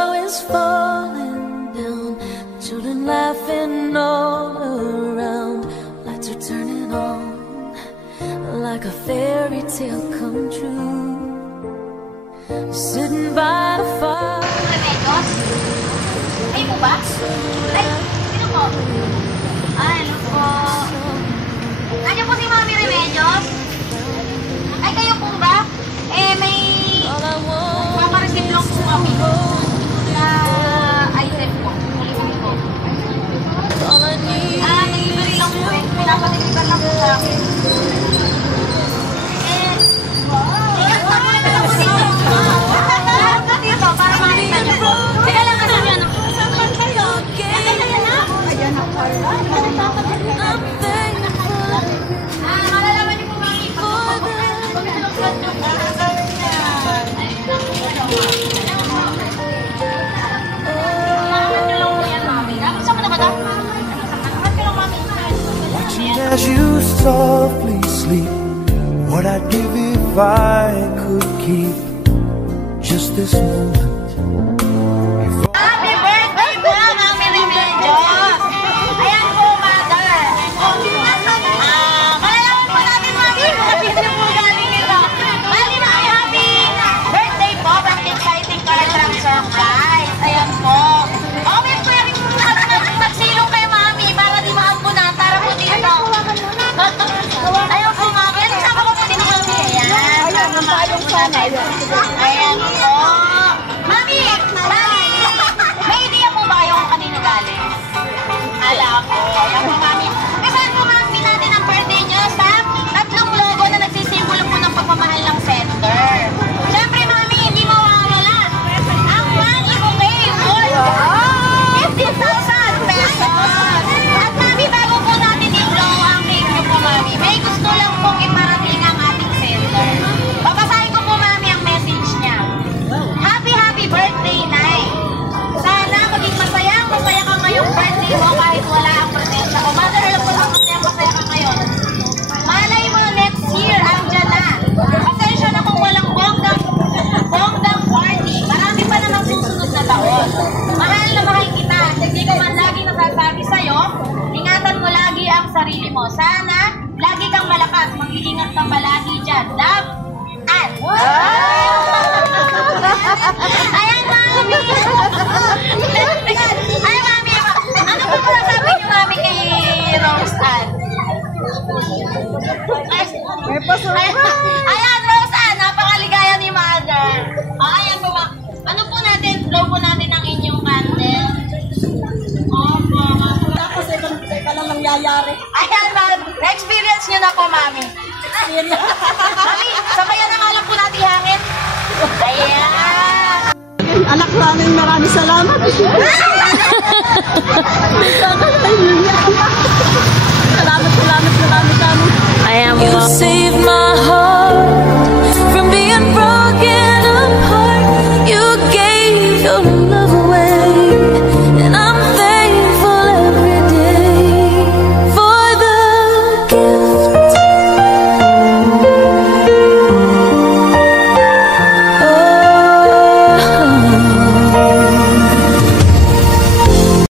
snow is falling down, children laughing all around, lights are turning on like a fairy tale come true. Sitting by the fire. Ay po ba? Ay, sino po? Ay, ano po? Nandiyan po si Mami Remedios? Ay, kayo po ba? Eh, may papareceive lang po kami na item po. Ulit po. Nag-delivery lang po eh. Pinapatilipan lang po sa akin. Ikat na po ito lang po dito. Lahat na dito para makita niyo po. Sige lang kasi niyo. Ayan na pala. Malalaman niyo po Mami. As you softly sleep, what I'd give if I could keep just this moment. Happy birthday po, Mami Remedios! Ayan po, Mother. Malalaman po natin, Mami, kung kapito po galing ito. Mami, happy birthday po from Exciting Car Surprise. Ayan po. Okay po yung magsilong kay Mami para di maampunan. Tara po dito. Ayaw po, Mami. Ano sama ko po dito, Mami? Ayan. Ayan po. Mami! May idea po ba yung kanino galing? Ala po. Ayan po, Mami. Saan po, Mami, natin ang birthday nyo sa tatlong logo na nagsisimbolo po ng pagmamahal ng center. Siyempre, Mami, hindi mawawala ang Money Bouquet worth 50,000 pesos. At Mami, bago po natin i-blow ang cake nyo po, Mami, may gusto lang pong iparating ang ating center. Babasahin ko po, Mami, ang message niya. Happy birthday, Nay! Sana maging masaya ka ngayong birthday mo kahit wala ang presensya ko. Mother, alam ko lang masaya ka ngayon. Malay mo next year, andyan na. Pasensya na kung walang bonggang party. Marami pa namang susunod na taon. Mahal na mahal kita. Hindi ko man lagi nasasabi sa'yo, ingatan mo lagi ang sarili mo. Sana lagi kang malakas. Mag-iingat ka palagi dyan. Love, and... Ayan, Mami! Ay, Mami! Ano po pala sabi niyo, Mami, kay Rose Ann? Ayan, Rose Ann! Napakaligaya ni Mother. Ayan po, ano po natin? Blow po natin ang inyong candle. Opo. Tapos ito lang nangyayari. Ayan, Mami. Na-experience niyo na po, Mami. Mami, sabayan na nga lang po natin hangin. Ayan! Anak namin, maraming salamat. Salamat. You say